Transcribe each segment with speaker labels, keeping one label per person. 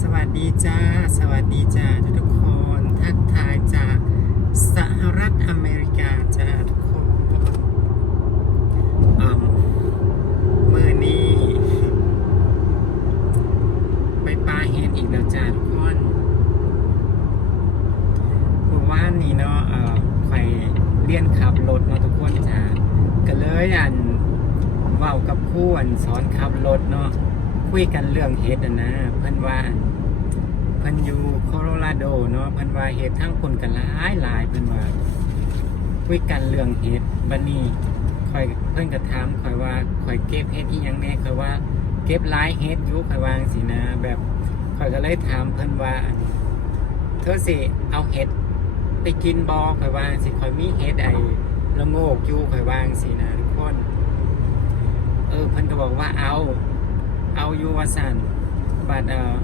Speaker 1: สวัสดีจ้า สวัสดีจ้าทุกคน ทักทายจากสหรัฐอเมริกาจ้าทุกคนอืมมือนี้ไปปลาเห็ดอีกแล้วจ้าทุกคนเมื่อวานนี้เนาะเอ่อไปเรียนขับรถเนาะทุกคนจ้าก็เลยอันเว้ากับคู่อันสอนขับรถเนาะ คุยกันเรื่องเฮ็ดนะนะเพิ่นว่าเพิ่นอยู่โคโลราโดเนาะเพิ่นว่าเฮ็ดทั้งคนกันหลายหลายเพิ่นว่าคุยกันเรื่องเฮ็ดบัดนี้ข่อยเพิ่นก็ถามข่อยว่าข่อยเก็บเฮ็ดอีหยังแน่ข่อยว่าเก็บหลายเฮ็ดอยู่ข่อยวาจั่งสินะ แบบข่อยก็เลยถามเพิ่นว่าเธอสิเอาเฮ็ดไปกินบ่ข่อยว่างสิข่อยมีเฮ็ดไอ้ละโงกอยู่ข่อยวาจั่งสินะทุกคน เออเพิ่นก็บอกว่าเอา เอาอยู่ว่าสันบัดเออ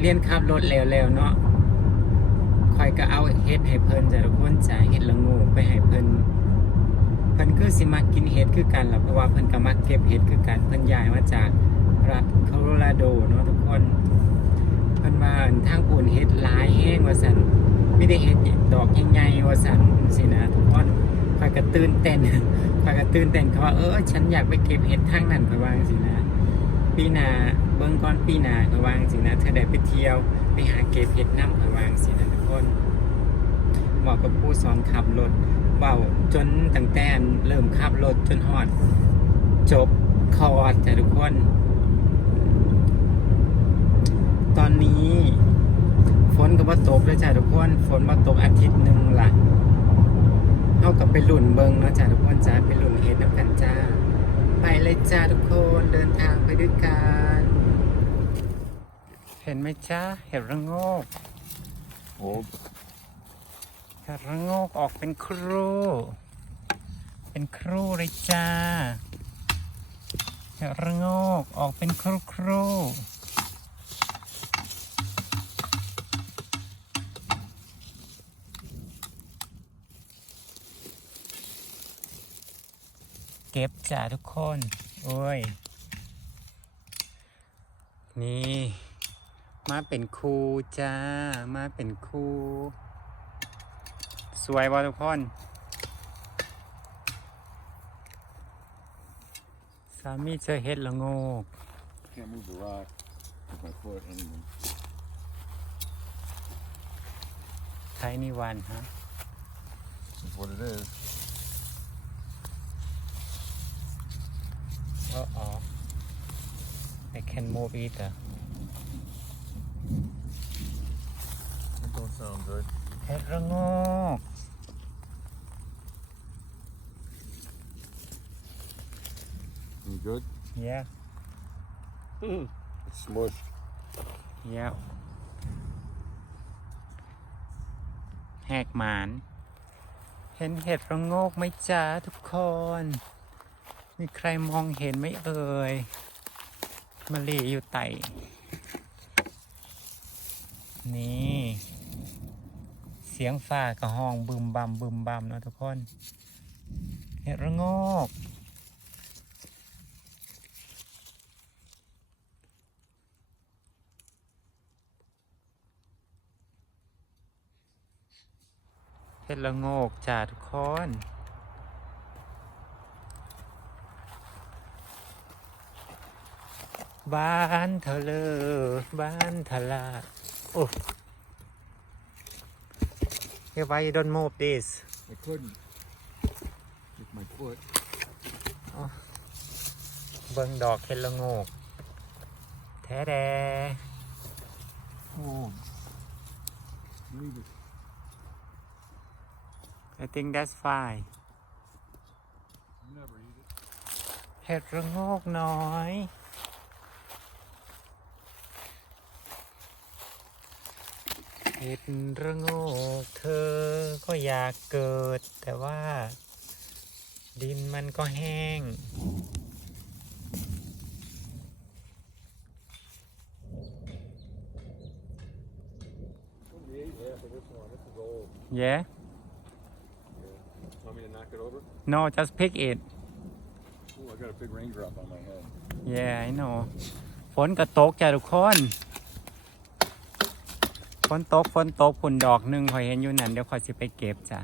Speaker 1: เรียนขับรถแล้วแล้วเนาะคอยก็เอาเฮ็ดให้เพิ่นจะทุกคนใจเฮ็ดละงูไปให้เพิ่นเพิ่นคือสิมากินเฮ็ดคือกันล่ะเพราะว่าเพิ่นก็มักเก็บเฮ็ดคือกันเพิ่นย้ายมาจากรัฐโคโลราโดเนาะทุกคนเพิ่นว่าทางปูนเฮ็ดหลายแห้งว่าซั่นมีแต่เฮ็ดดอกใหญ่ๆว่าซั่นสินะทุกคน คอยก็ตื่นเต้นข้อยก็ตื่นเต้นเขาว่าเออฉันอยากไปเก็บเห็ดทางนั้นเขาวางสินะปีนาเบิ่งก่อนปีนาเขาวางสินะเธอได้ไปเที่ยวไปหาเก็บเห็ดน้ำเขาวางสินะทุกคนบอกกับผู้สอนขับรถเบาจนตั้งแต่เริ่มขับรถจนฮอด จบคอร์สจ้ะทุกคน ตอนนี้ฝนก็บ่ตกเลยจ้ะทุกคน ฝนมาตกอาทิตย์หนึ่งละ เท่ากับไปหลุ่นเบิงเนาะจ้าทุกคนจ้าไปหลุ่นเฮ็ดน้ำกันจ้า ไปเลยจ้าทุกคนเดินทางไปด้วยกัน เห็นไหมจ้าเห็ดระโงก
Speaker 2: Old.
Speaker 1: เห็ดระโงกออกเป็นครู เป็นครูเลยจ้าเห็ดระโงกออกเป็นครูครู เก็บจ้าทุกคน โอ้ย นี่ มาเป็นครูจ้า มาเป็นครู สวยบ่ทุกคน สามีเจอเห็ดละโงก
Speaker 2: Can't move the rock with my foot anymore.
Speaker 1: ไทยนี่วันฮะ
Speaker 2: That's what it is.
Speaker 1: เอออ๋อ I can move it อะ
Speaker 2: That don't sound good.
Speaker 1: เห็ดระโงก
Speaker 2: You good?
Speaker 1: yeah
Speaker 2: It's smushed.
Speaker 1: yeah แหกหมาน เห็นเห็ดระโงกไหมจ้าทุกคน มีใครมองเห็นไหมเอ่ย มะลีอยู่ไต่นี่ เสียงฟ้ากระห้องบึมบำบึมบำเนาะทุกคนเห็ดระโงกเห็ดละโงกจ้าทุกคน บ้านเธอเลอบ้านทลาดโอ้ Hey, why you don't move this?
Speaker 2: I couldn't. With my foot.
Speaker 1: เบิ่งดอกเห็ดละโงก แท้แด
Speaker 2: Oh. Leave it.
Speaker 1: I think that's fine
Speaker 2: You never eat it.
Speaker 1: เห็ดระโงกน้อย เห็ดระโงกเธอก็อยากเกิด แต่ว่า ดินมันก็แห้ง
Speaker 2: We ate half of this one. This is old.
Speaker 1: yeah
Speaker 2: Want me to knock it over?
Speaker 1: no just pick it
Speaker 2: Ooh, I got a big raindrop on my head.
Speaker 1: yeah I know ฝนก็ตกจ้ะทุกคน ฝนตกฝนตกผุนดอกหนึ่งคอยเห็นอยู่นั่นเดี๋ยวคอยสิไปเก็บจ้ะ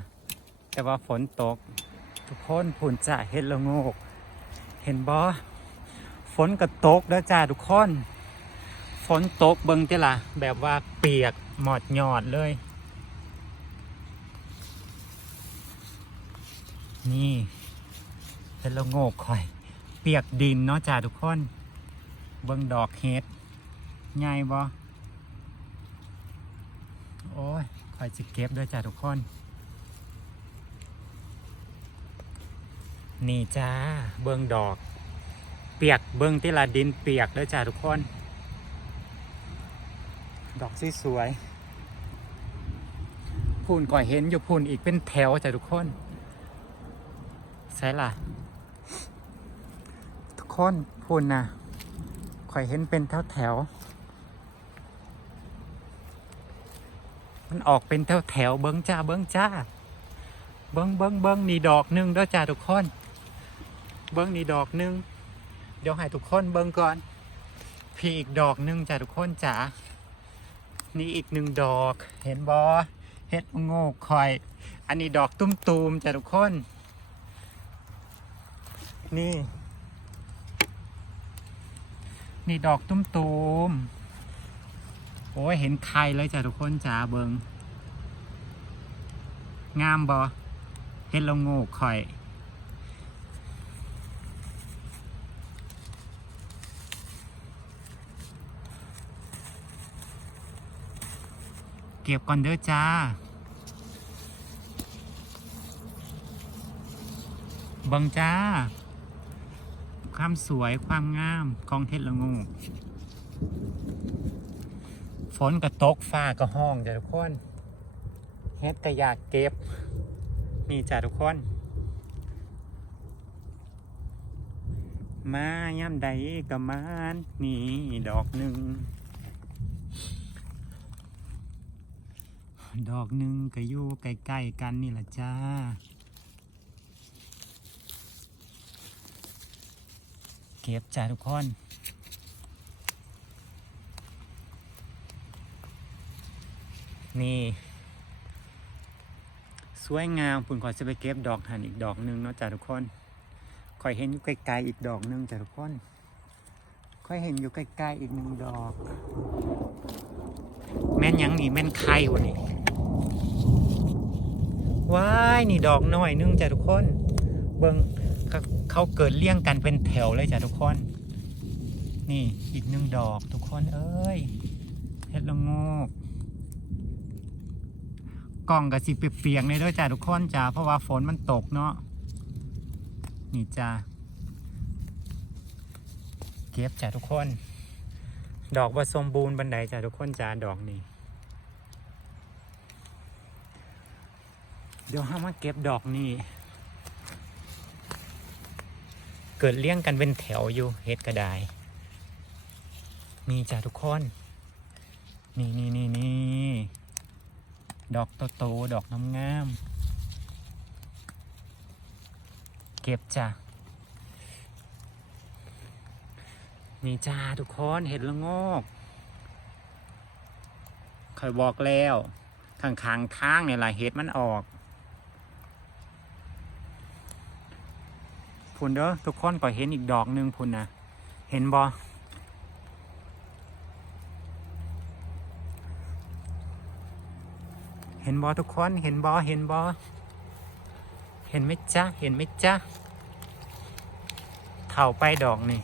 Speaker 1: แต่ว่าฝนตก ทุกคนผุนจ้ะเห็ดละโงก เห็นบ่ฝนก็ตกแล้วจ้าทุกคน ฝนตกเบิ่งติล่ะ แบบว่าเปียกหมอดหยอดเลย นี่เห็ดละโงกคอย เปียกดินเนาะจ้าทุกคน เบิ่งดอกเห็ดใหญ่บ่ โอ้ยคอยจะเก็บด้วยจ้าทุกคน นี่จ้า เบิ่งดอก เปียกเบิ่งที่ละดินเปียกแล้วจ้าทุกคน ดอกสวยๆพูนก่อยเห็นอยู่พูนอีกเป็นแถวจ้าทุกคน ใช่ล่ะ ทุกคนพูนนะข่อยเห็นเป็นแถวแถว มันออกเป็นแถวแถวเบิ้งจ้าเบิ้งจ้า เบิ้งเบิ้งเบิ้งนี่ดอกหนึ่งแล้วจ้าทุกคน เบิ้งนี่ดอกหนึ่งเดี๋ยวให้ทุกคนเบิ้งก่อน พี่อีกดอกหนึ่งจ้าทุกคนจ๋านี่อีกหนึ่งดอก เห็นบอเฮ็ดโง่คอย อันนี้ดอกตุ้มตูมจ้าทุกคน นี่ นี่ดอกตุ้มตูม อ้ยเห็นไข่เลยจ้ะทุกคนจ๋าเบิงงามบอเห็นละโง่คอย เก็บก่อนเด้อจ้าเบิงจ้า ความสวยความงามของเทศละโงู นก็ตกฟ้าก็ห้องจ้ะทุกคนเฮ็ดก็อยากเก็บ นี่จ้ะทุกคน มาย่ำใดก็มานนี่ดอกหนึ่ง ดอกหนึ่งก็อยู่ใกล้ๆกันนี่แหละจ้าเก็บจ้าทุกคน นี่ สวยงามปุ่นขอจะไปเก็บดอกหันอีกดอกหนึ่งเนาะจ้าทุกคนคอยเห็นอยู่ไกลๆอีกดอกหนึ่งจ้าทุกคนคอยเห็นอยู่ไกลๆอีกหนึ่งดอก แม่นยังนี่แม่นไข่วะนี่ว้ายนี่ดอกน้อยนึงจ้าทุกคน เบิงเขาเขาเกิดเลี้ยงกันเป็นแถวเลยจ้ะทุกคน นี่อีกหนึ่งดอกทุกคนเอ้ยเห็ดละโงก กล่องกับสิเปียกๆเลยด้วยจ้ะทุกคนจ้ะเพราะว่าฝนมันตกเนาะนี่จ้ะเก็บจ้ะทุกคน ดอกผสมบูรณ์บันไดจ้ะทุกคนจ้ะดอกนี่เดี๋ยวห้ามาเก็บดอกนี่เกิดเลี้ยงกันเป็นแถวอยู่เฮ็ดก็ได้มีจ้ะทุกคน นี่นี่นี่นี่ ดอกโตๆดอกงามๆเก็บจ้ะนี่จ้าทุกคนเห็ดละโงกเคยบอกแล้วข้างๆางทางเนี่ยแหละเห็ดมันออกพุ่นเด้อทุกคนก็เห็นอีกดอกหนึ่งพุ่นนะเห็นบอ ห็นบอทุกคนเห็นบอเห็นบอเห็นไหมจ๊ะเห็นไหมจ๊ะเท่าไปดอกนี่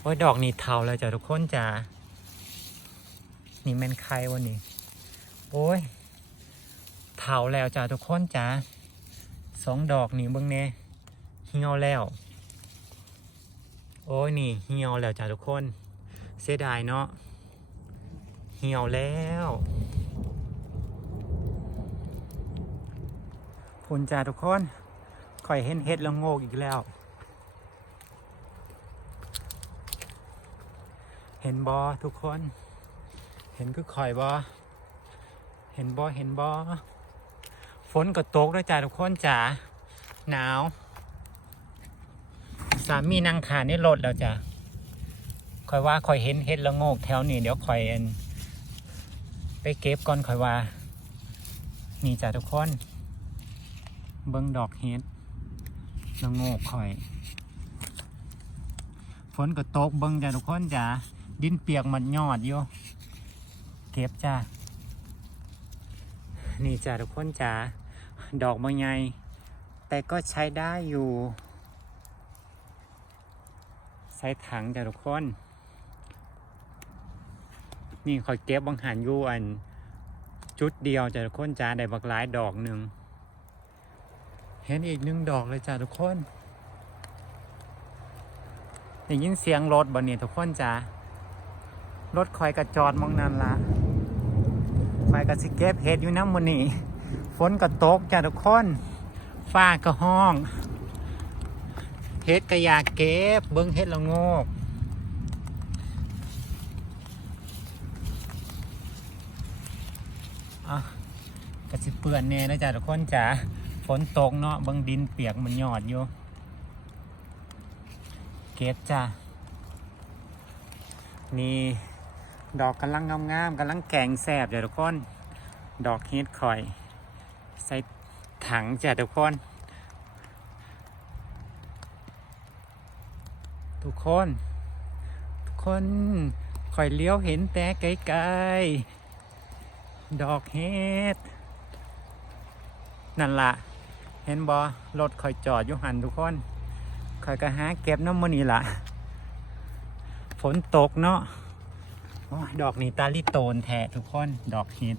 Speaker 1: โอ้ยดอกนี่เท่าแล้วจ้ะทุกคนจ้ะนี่แมนใครวะนี่โอ้ยเท่าแล้วจ้ะทุกคนจ้ะสองดอกนี่เบิ่งแน่เหี่ยวแล้ว โอ้ยนี่เหี่ยวแล้วจ้าทุกคน เสียดายเนาะ เหี่ยวแล้วพุ่นจ้าทุกคนข่อยเห็นเห็ดละโงกอีกแล้ว เห็นบอทุกคน เห็นคือข่อยบอเห็นบอเห็นบอฝนก็ตกด้วยจ้าทุกคนจ๋าหนาว สามีนั่งทานในรถแล้วจ้ะคอยว่าคอยเห็นเห็ดละโงกแถวนี้เดี๋ยวคอยอัน ไปเก็บก่อนคอยว่า นี่จ้ะทุกคน เบิ้งดอกเห็ดละโงกคอย ฝนก็ตกเบิ้งจ้ะทุกคนจ้ะดินเปียกมันยอดอยู่เก็บจ้ะนี่จ้ะทุกคนจ้ะดอกบางใหญ่แต่ก็ใช้ได้อยู่ใส่ถังจ้ะทุกคน นี่คอยเก็บบางหันอยู่อัน จุดเดียวจะทุกคนจ้าได้บักหลายดอกหนึ่งเห็นอีกหนึ่งดอกเลยจ้ะทุกคนได้ยินเสียงรถบ่เนี่ยทุกคนจ้ารถคอยกระจอดมองนั่นละคอยกระสิเก็บเห็ดอยู่น้ำมันนี่ฝนก็ตกจ้ะทุกคนฟ้าก็ห้องเฮ็ดก็อยากเก็บเบิ้งเฮ็ดละงกอะก็ สิเปื่อนแน่นะจ๊ะทุกคนจ๋าฝนตกเนาะบิ้งดินเปียกมันหยอดอยู่เก็บจ้ะนี่ดอกกำลังงามๆกำลังแกงแสบจ้ะทุกคน ดอกเฮ็ดคอย ใส่ถังจ้ะทุกคน ทุกคน ทุกคนคอยเลี้ยวเห็นแต่ไกลๆดอกเฮ็ด นั่นละเห็นบอรถคอยจอดอยู่หันทุกคนคอยก็หาเก็บน้ำมันนี่ละฝนตกเนาะอดอกนี้ตาลิโตนแท้ทุกคน ดอกเฮ็ด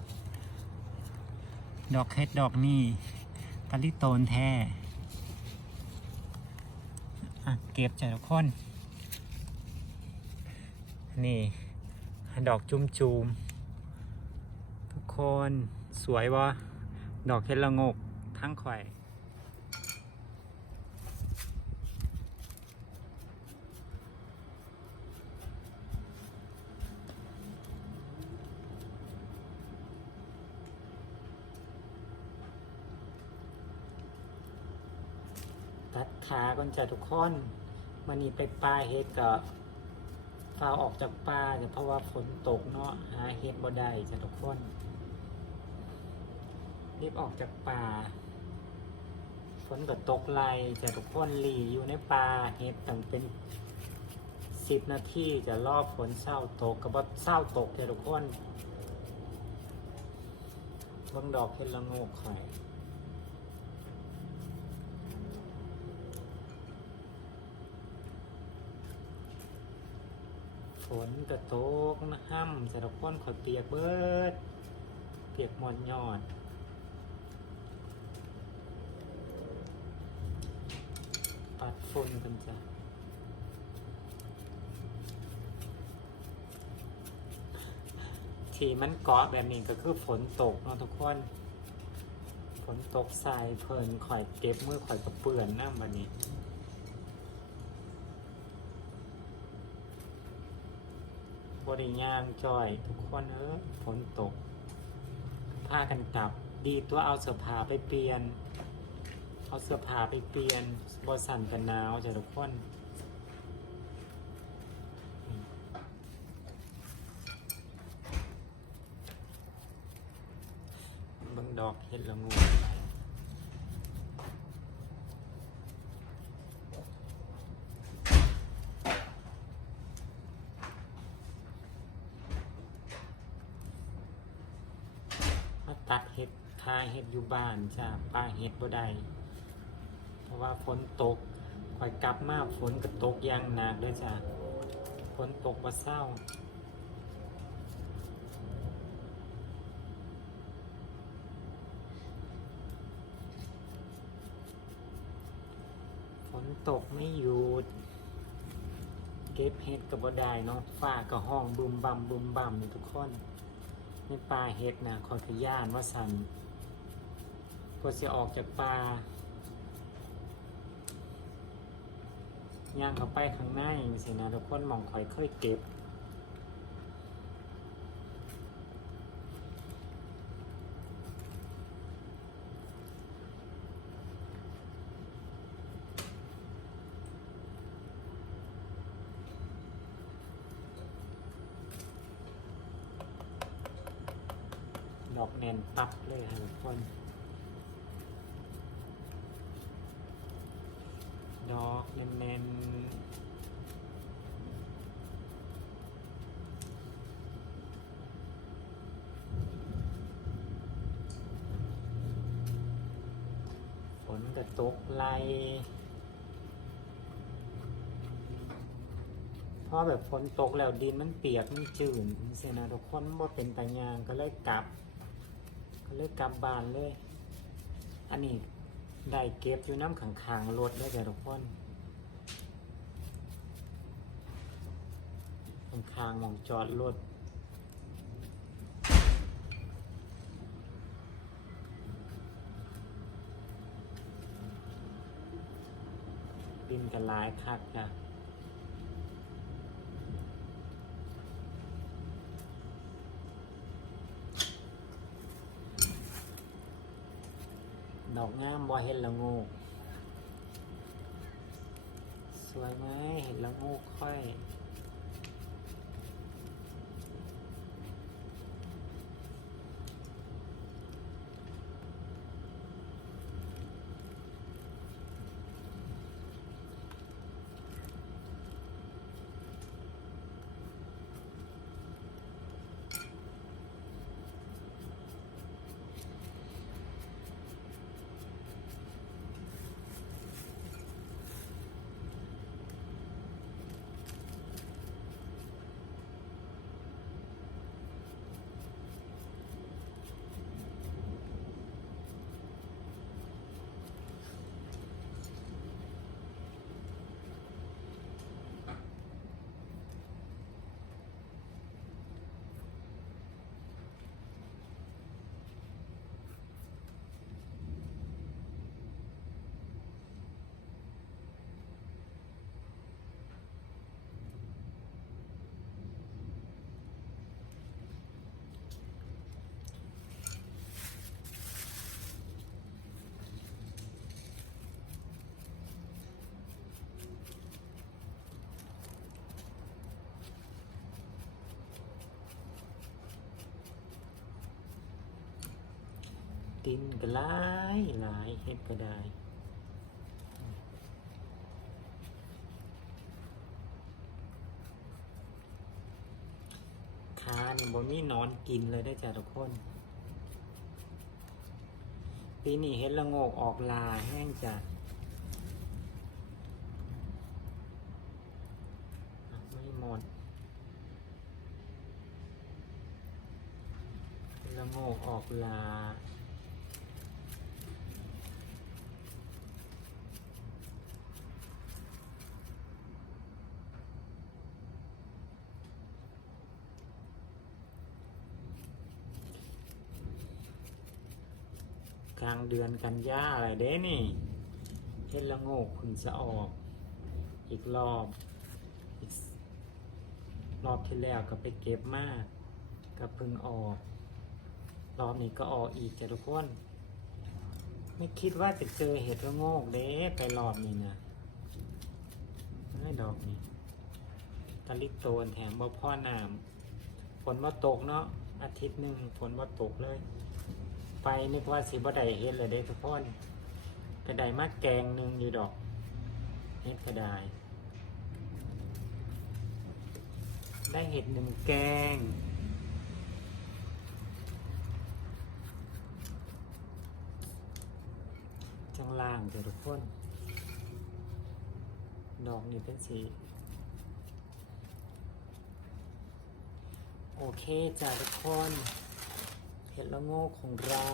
Speaker 1: ดอกเฮ็ดดอกนี่ตาลิโตนแทะเก็บจ้ะทุกคน นี่ ดอกจุมจูมๆทุกคนสวยวะ ดอกเห็ดละงกทั้งไข่อยตัดขาก่อนจ้ะทุกคนมันนี่ไปปลาเห็ดกับฟ้าออกจากป่าเนี่ยเพราะว่าฝนตกเนาะหาเห็ดบ่ได้จ้ะทุกคน รีบออกจากป่า ฝนก็ตกไล่จ้ะทุกคนหลีอยู่ในป่าเห็ดตั้งเป็นสิบนาทีจะรอบฝนเศร้าตกกับว่าเศร้าตกจ้ะทุกคนเบางดอกเห็ดละโงกไข่อยฝนกระตกนะห้ำแต่ละคนขอยเปียกเบิดเปียกหมดยอด ปัดฝนกันจ้ะที่มันเกาะแบบนี้ก็คือฝนตกเนาะทุกคน ฝนตกใส่เพลินข่อยเก็บมือข่อยกระเปื่อนน้ำบันนี้บริยางจอย ทุกคนเออฝนตกพากันกลับ ดีตัวเอาเสื้อผ้าไปเปลี่ยน เอาเสื้อผ้าไปเปลี่ยนบสั่นกันหนาวจ้ะทุกคนเบังดอกเห็ดละงูมาตัดเห็ดคายเห็ดอยู่บ้านจ้ะป้าเห็ดบ่ได้ ราะว่าฝนตกคอยกลับมาฝนก็ตกอยางหนักเลยจ้ะฝนตกว่าเศร้าฝนตกไม่หยุด เก็บเห็ดกับบ่ได้เนาะฟ้าก็ห้องบึมบัมบึมบัมนี่ทุกคนในป่าเห็ดนะคอยขย่านว่าสันกว่าจะออกจากป่า ย่างเข้าไปข้างหน้าเมีสินะทุกคนมองคอยค่อยเก็บดอกเนนตับเลยทุกคน ตกไล่เพราะแบบฝนตกแล้วดินมันเปียกมันจืดเสียนะทุกคนว่าเป็นตายางก็เลยกลับ ก็เลยกลับบ้านเลย อันนี้ได้เก็บอยู่น้ำขังคางๆรถได้แต่ทุกคนขังคางๆมองจอดรถ ดินกันหลายคักค่ะดอกงามบ่เห็นละงู สวยไหมเห็นละงูค่อย ดินก็หลายหลายเห็ดก็ได้คานี่บ่มีหนอนกินเลยได้จ้ะทุกคน ปีนี้เห็ดละโงกออกลาแห้งจ้ะไม่หมดเห็ดละโงกออกลา กลางเดือนกันยาอะไรเด้นี่เห็ดละโงกคุณจะออก อีกรอบอีกรอบที่แล้วก็ไปเก็บมากก็พึ่งออก รอบนี้ก็ออกอีกจ้ะทุกคน ไม่คิดว่าจะเจอเห็ดละโงกเด้ไปรอบนี้นะไอ้ดอกนี้ตะลิกโตนแถมบ่พ่อน้ำฝนว่าตกเนาะอาทิตย์หนึ่งฝนว่าตกเลย ไปนึกว่าสิบ่ได้เฮ็ดเลยเด้ทุกคนกระไดมาแกงหนึ่งอยู่ดอกเฮ็ดกระไดได้เห็ดหนึ่งแกงจังล่างเดี๋ยวทุกคน ดอกนี้เป็นสีโอเคจ้ะทุกคน เห็ดละโงกของเรา